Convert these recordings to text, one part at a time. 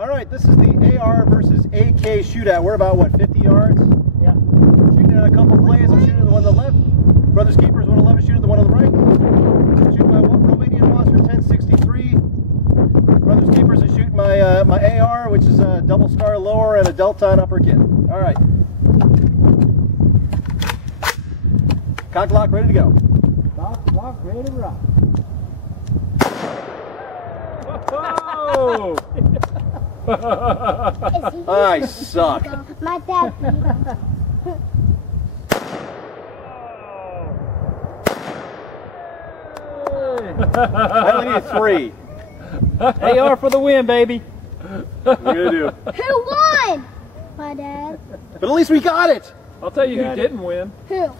All right, this is the AR versus AK shootout. We're about, what, 50 yards? Yeah. Shooting at a couple clays. I'm shooting at the one on the left. Brothers Keepers 111 shooting at the one on the right. Shooting my Romanian Monster 1063. Brothers Keepers is shooting my my AR, which is a double star lower and a Delta upper kit. All right. Cock lock, ready to go. Cock lock, ready to rock. Whoa! I suck. My dad beat him. I only need 3. AR for the win, baby. What are you gonna do? Who won? My dad. But at least we got it. I'll tell you who didn't win. Who?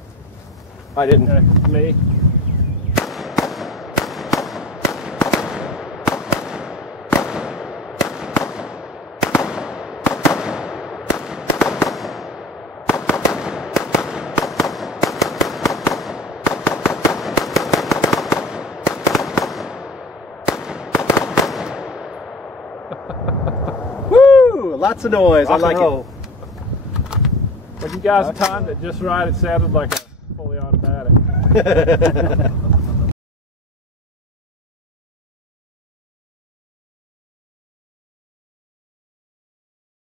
I didn't. Me. Woo! Lots of noise. I Rock like and it. roll. When you guys timed it just right, it sounded like a fully automatic.